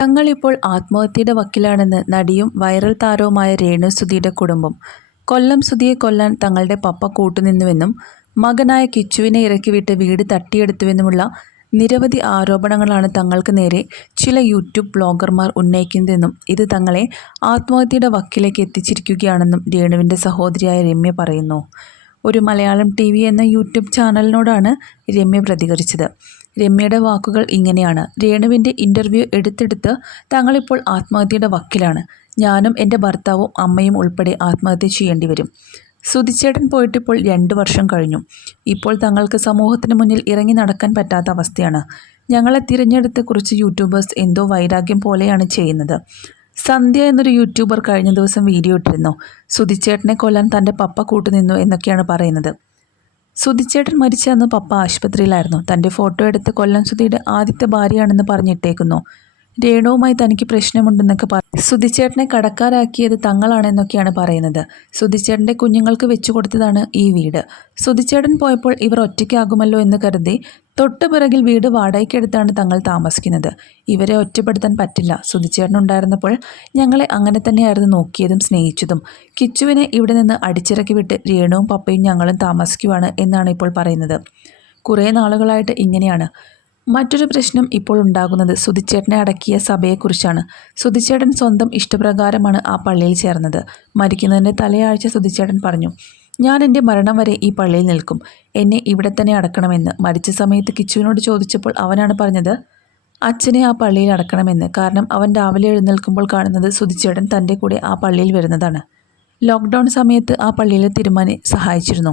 തങ്ങളിപ്പോൾ ആത്മഹത്യയുടെ വക്കിലാണെന്ന് നടിയും വൈറൽ താരവുമായ രേണുസുധിയുടെ കുടുംബം. കൊല്ലം സുധിയെ കൊല്ലാൻ തങ്ങളുടെ പപ്പ കൂട്ടുനിന്നുവെന്നും മകനായ കിച്ചുവിനെ ഇറക്കിവിട്ട് വീട് തട്ടിയെടുത്തുവെന്നുമുള്ള നിരവധി ആരോപണങ്ങളാണ് തങ്ങൾക്ക് നേരെ ചില യൂട്യൂബ് ബ്ലോഗർമാർ ഉന്നയിക്കുന്നതെന്നും ഇത് തങ്ങളെ ആത്മഹത്യയുടെ വക്കിലേക്ക് എത്തിച്ചിരിക്കുകയാണെന്നും രേണുവിൻ്റെ സഹോദരിയായ രമ്യ പറയുന്നു. ഒരു മലയാളം TV എന്ന യൂട്യൂബ് ചാനലിനോടാണ് രമ്യ പ്രതികരിച്ചത്. രമ്യയുടെ വാക്കുകൾ ഇങ്ങനെയാണ്: രേണുവിൻ്റെ ഇൻ്റർവ്യൂ എടുത്തെടുത്ത് തങ്ങളിപ്പോൾ ആത്മഹത്യയുടെ വക്കിലാണ്. ഞാനും എൻ്റെ ഭർത്താവും അമ്മയും ഉൾപ്പെടെ ആത്മഹത്യ ചെയ്യേണ്ടി വരും. സുധിച്ചേട്ടൻ പോയിട്ടിപ്പോൾ 2 വർഷം കഴിഞ്ഞു. ഇപ്പോൾ തങ്ങൾക്ക് സമൂഹത്തിന് മുന്നിൽ ഇറങ്ങി നടക്കാൻ പറ്റാത്ത അവസ്ഥയാണ്. ഞങ്ങളെ തിരഞ്ഞെടുത്ത് കുറച്ച് യൂട്യൂബേഴ്സ് എന്തോ വൈരാഗ്യം പോലെയാണ് ചെയ്യുന്നത്. സന്ധ്യ എന്നൊരു യൂട്യൂബർ കഴിഞ്ഞ ദിവസം വീഡിയോ ഇട്ടിരുന്നു. സുധിച്ചേട്ടനെ കൊല്ലാൻ തൻ്റെ പപ്പ കൂട്ടുനിന്നു എന്നൊക്കെയാണ് പറയുന്നത്. സുധിച്ചേട്ടൻ മരിച്ച അന്ന് പപ്പ ആശുപത്രിയിലായിരുന്നു. തൻ്റെ ഫോട്ടോ എടുത്ത് കൊല്ലം സുധിയുടെ ആദ്യത്തെ ഭാര്യയാണെന്ന് പറഞ്ഞിട്ടേക്കുന്നു. രേണുവുമായി തനിക്ക് പ്രശ്നമുണ്ടെന്നൊക്കെ സുധിച്ചേട്ടനെ കടക്കാരാക്കിയത് തങ്ങളാണെന്നൊക്കെയാണ് പറയുന്നത്. സുധിച്ചേട്ടൻ്റെ കുഞ്ഞുങ്ങൾക്ക് വെച്ചു കൊടുത്തതാണ് ഈ വീട്. സുധിച്ചേട്ടൻ പോയപ്പോൾ ഇവർ ഒറ്റയ്ക്കാകുമല്ലോ എന്ന് കരുതി തൊട്ടു പിറകിൽ വീട് വാടകയ്ക്കെടുത്താണ് തങ്ങൾ താമസിക്കുന്നത്. ഇവരെ ഒറ്റപ്പെടുത്താൻ പറ്റില്ല. സുധിച്ചേട്ടനുണ്ടായിരുന്നപ്പോൾ ഞങ്ങളെ അങ്ങനെ തന്നെയായിരുന്നു നോക്കിയതും സ്നേഹിച്ചതും. കിച്ചുവിനെ ഇവിടെ നിന്ന് അടിച്ചിറക്കി വിട്ട് രേണുവും പപ്പയും ഞങ്ങളും താമസിക്കുവാണ് എന്നാണ് ഇപ്പോൾ പറയുന്നത്. കുറേ നാളുകളായിട്ട് ഇങ്ങനെയാണ്. മറ്റൊരു പ്രശ്നം ഇപ്പോൾ ഉണ്ടാകുന്നത് സുധിച്ചേട്ടനെ അടക്കിയ സഭയെക്കുറിച്ചാണ്. സുധിച്ചേട്ടൻ സ്വന്തം ഇഷ്ടപ്രകാരമാണ് ആ പള്ളിയിൽ ചേർന്നത്. മരിക്കുന്നതിൻ്റെ തലയാഴ്ച സുധിച്ചേട്ടൻ പറഞ്ഞു, ഞാൻ എൻ്റെ മരണം വരെ ഈ പള്ളിയിൽ നിൽക്കും, എന്നെ ഇവിടെ തന്നെ അടക്കണമെന്ന്. മരിച്ച സമയത്ത് കിച്ചുവിനോട് ചോദിച്ചപ്പോൾ അവനാണ് പറഞ്ഞത് അച്ഛനെ ആ പള്ളിയിൽ അടക്കണമെന്ന്. കാരണം അവൻ രാവിലെ എഴുന്നേൽക്കുമ്പോൾ കാണുന്നത് സുധിച്ചേട്ടൻ തൻ്റെ കൂടെ ആ പള്ളിയിൽ വരുന്നതാണ്. ലോക്ക്ഡൗൺ സമയത്ത് ആ പള്ളിയിലെ തിരുമേനി സഹായിച്ചിരുന്നു.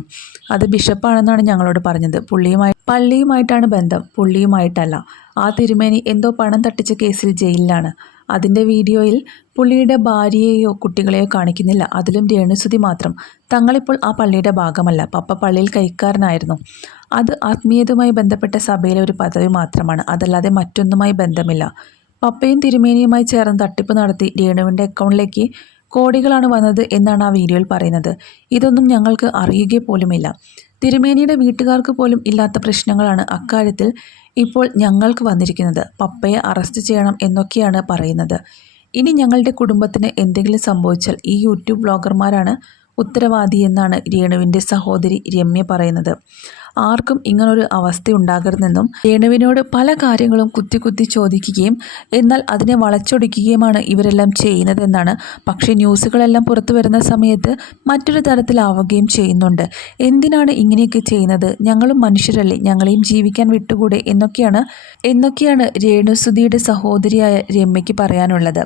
അത് ബിഷപ്പാണെന്നാണ് ഞങ്ങളോട് പറഞ്ഞത്. പള്ളിയുമായിട്ടാണ് ബന്ധം, പുള്ളിയുമായിട്ടല്ല. ആ തിരുമേനി എന്തോ പണം തട്ടിച്ച കേസിൽ ജയിലിലാണ്. അതിൻ്റെ വീഡിയോയിൽ പുള്ളിയുടെ ഭാര്യയെയോ കുട്ടികളെയോ കാണിക്കുന്നില്ല. അതിലും രേണുസുധി മാത്രം. തങ്ങളിപ്പോൾ ആ പള്ളിയുടെ ഭാഗമല്ല. പപ്പ പള്ളിയിൽ കൈക്കാരനായിരുന്നു. അത് ആത്മീയതയുമായി ബന്ധപ്പെട്ട സഭയിലെ ഒരു പദവി മാത്രമാണ്, അതല്ലാതെ മറ്റൊന്നുമായി ബന്ധമില്ല. പപ്പയും തിരുമേനിയുമായി ചേർന്ന് തട്ടിപ്പ് നടത്തി രേണുവിൻ്റെ അക്കൗണ്ടിലേക്ക് കോടികളാണ് വന്നത് എന്നാണ് ആ വീഡിയോയിൽ പറയുന്നത്. ഇതൊന്നും ഞങ്ങൾക്ക് അറിയുക പോലുമില്ല. തിരുമേനിയുടെ വീട്ടുകാർക്ക് പോലും ഇല്ലാത്ത പ്രശ്നങ്ങളാണ് അക്കാര്യത്തിൽ ഇപ്പോൾ ഞങ്ങൾക്ക് വന്നിരിക്കുന്നത്. പപ്പയെ അറസ്റ്റ് ചെയ്യണം എന്നൊക്കെയാണ് പറയുന്നത്. ഇനി ഞങ്ങളുടെ കുടുംബത്തിന് എന്തെങ്കിലും സംഭവിച്ചാൽ ഈ യൂട്യൂബ് ബ്ലോഗർമാരാണ് ഉത്തരവാദിയെന്നാണ് രേണുവിൻ്റെ സഹോദരി രമ്യ പറയുന്നത്. ആർക്കും ഇങ്ങനൊരു അവസ്ഥ ഉണ്ടാകരുതെന്നും രേണുവിനോട് പല കാര്യങ്ങളും കുത്തി ചോദിക്കുകയും എന്നാൽ അതിനെ വളച്ചൊടിക്കുകയുമാണ് ഇവരെല്ലാം ചെയ്യുന്നതെന്നാണ്. പക്ഷേ ന്യൂസുകളെല്ലാം പുറത്തു വരുന്ന സമയത്ത് മറ്റൊരു തരത്തിലാവുകയും ചെയ്യുന്നുണ്ട്. എന്തിനാണ് ഇങ്ങനെയൊക്കെ ചെയ്യുന്നത്? ഞങ്ങളും മനുഷ്യരല്ലേ, ഞങ്ങളെയും ജീവിക്കാൻ വിട്ടുകൂടെ എന്നൊക്കെയാണ് രേണുസുധിയുടെ സഹോദരിയായ രമ്യയ്ക്ക് പറയാനുള്ളത്.